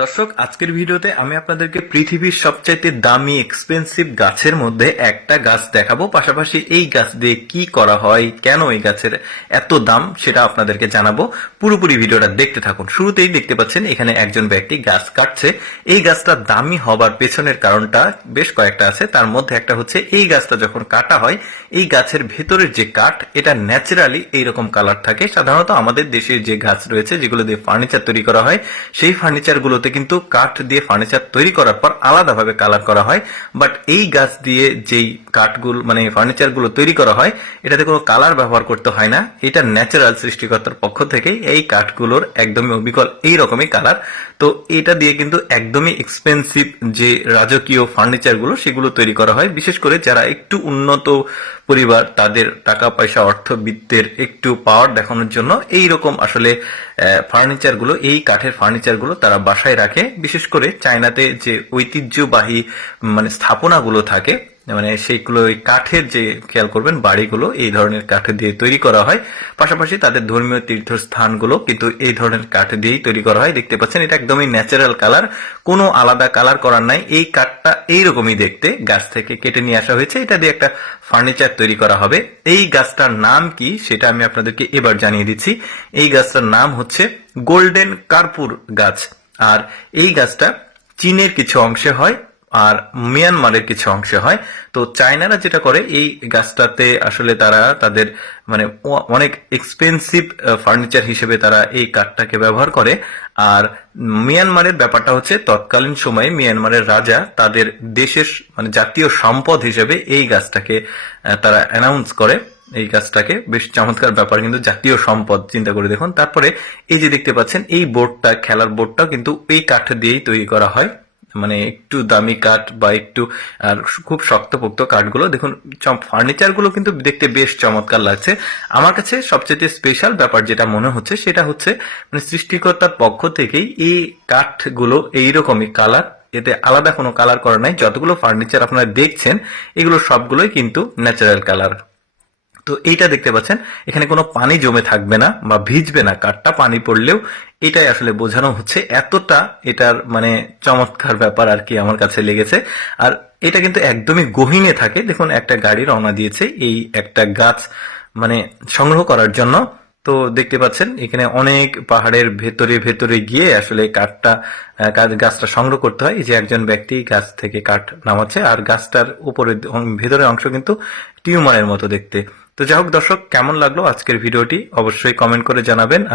দর্শক, আজকের ভিডিওতে আমি আপনাদেরকে পৃথিবীর সবচাইতে দামি এক্সপেন্সিভ গাছের মধ্যে একটা গাছ দেখাবো। পাশাপাশি এই গাছ দিয়ে কি করা হয়, কেন এই গাছের এত দাম সেটা আপনাদেরকে জানাব। পুরোপুরি ভিডিওটা দেখতে থাকুন। শুরুতেই দেখতে পাচ্ছেন, এখানে একজন ব্যক্তি গাছ কাটছে। এই গাছটা দামি হবার পেছনের কারণটা বেশ কয়েকটা আছে। তার মধ্যে একটা হচ্ছে, এই গাছটা যখন কাটা হয়, এই গাছের ভেতরের যে কাঠ, এটা ন্যাচারালি এইরকম কালার থাকে। সাধারণত আমাদের দেশের যে গাছ রয়েছে, যেগুলো দিয়ে ফার্নিচার তৈরি করা হয়, সেই ফার্নিচার গুলোতে কিন্তু কাঠ দিয়ে ফার্নিচার তৈরি করার পর আলাদাভাবে কালার করা হয় বাট এই গাছ দিয়ে যেই কাঠগুলো মানে ফার্নিচারগুলো তৈরি করা হয়, এটাতে কোনো কালার ব্যবহার করতে হয় না। এটা ন্যাচারাল সৃষ্টিকর্তার পক্ষ থেকে এই কাঠগুলোর একদমই অবিকল এই রকমই কালার তো এটা দিয়ে কিন্তু একদমই এক্সপেন্সিভ যে রাজকীয় ফার্নিচারগুলো, সেগুলো তৈরি করা হয়। বিশেষ করে যারা একটু উন্নত পরিবার, তাদের টাকা পয়সা, অর্থবিত্তের একটু পাওয়ার দেখানোর জন্য এই রকম আসলে ফার্নিচারগুলো, এই কাঠের ফার্নিচারগুলো তারা বাসায় রাখে, বিশেষ করে চায়নাতে যে ঐতিহ্যবাহী মানে স্থাপনাগুলো থাকে মানে সেইগুলো ওই কাঠের যে, খেয়াল করবেন, বাড়িগুলো, এই ধরনের কাঠ দিয়ে তৈরি করা হয়। পাশাপাশি তাদের ধর্মীয় তীর্থস্থানগুলো কিন্তু এই ধরনের কাঠ দিয়েই তৈরি করা হয়। দেখতে পাচ্ছেন, এটা একদমই ন্যাচারাল কালার কোনো আলাদা কালার করার নাই। এই কাঠটা এইরকমই দেখতে, গাছ থেকে কেটে নিয়ে আসা হয়েছে। এটা দিয়ে একটা ফার্নিচার তৈরি করা হবে। এই গাছটার নাম কি, সেটা আমি আপনাদেরকে এবার জানিয়ে দিচ্ছি। এই গাছটার নাম হচ্ছে গোল্ডেন কার্পুর গাছ। আর এই গাছটা চীনের কিছু অংশে হয় আর মিয়ানমারের কিছু অংশে হয়। তো চায়নারা যেটা করে, এই গাছটাতে আসলে তারা তাদের মানে অনেক এক্সপেন্সিভ ফার্নিচার হিসেবে তারা এই কাঠটাকে ব্যবহার করে। আর মিয়ানমারের ব্যাপারটা হচ্ছে, তৎকালীন সময়ে মিয়ানমারের রাজা তাদের দেশের মানে জাতীয় সম্পদ হিসেবে এই গাছটাকে তারা অ্যানাউন্স করে। এই গাছটাকে বেশ চমৎকার ব্যাপার, কিন্তু জাতীয় সম্পদ, চিন্তা করে দেখুন। তারপরে এই যে দেখতে পাচ্ছেন, এই বোর্ডটা, খেলার বোর্ডটাও কিন্তু এই কাঠ দিয়েই তৈরি করা হয়। মানে একটু দামি কাঠ বা একটু, আর খুব শক্তপোক্ত কাঠগুলো, দেখুন ফার্নিচারগুলো কিন্তু দেখতে বেশ চমৎকার লাগছে। আমার কাছে সবচেয়ে স্পেশাল ব্যাপার যেটা মনে হচ্ছে, সেটা হচ্ছে মানে সৃষ্টিকর্তার পক্ষ থেকেই এই কাঠগুলো এইরকমই কালার এতে আলাদা কোনো কালার করা নাই। যতগুলো ফার্নিচার আপনারা দেখছেন, এগুলো সবগুলোই কিন্তু ন্যাচারাল কালার তো এইটা দেখতে পাচ্ছেন, এখানে কোনো পানি জমে থাকবে না বা ভিজবে না, কাঠটা পানি পড়লেও এটাই আসলে বোঝানো হচ্ছে। এতটা এটার মানে চমৎকার ব্যাপার আর কি আমার কাছে লেগেছে। আর এটা কিন্তু একদমই গহিনে থাকে। দেখুন, একটা গাড়ি রওনা দিয়েছে এই একটা গাছ মানে সংগ্রহ করার জন্য। তো দেখতে পাচ্ছেন, এখানে অনেক পাহাড়ের ভেতরে ভেতরে গিয়ে আসলে কাঠটা গাছটা সংগ্রহ করতে হয়। যে একজন ব্যক্তি গাছ থেকে কাঠ নামাচ্ছে আর গাছটার উপরে ভেতরের অংশ কিন্তু টিউমারের মতো দেখতে। তো যাই হোক দর্শক, কেমন লাগল আজকের ভিডিওটি? অবশ্যই কমেন্ট করে জানাবেন। আর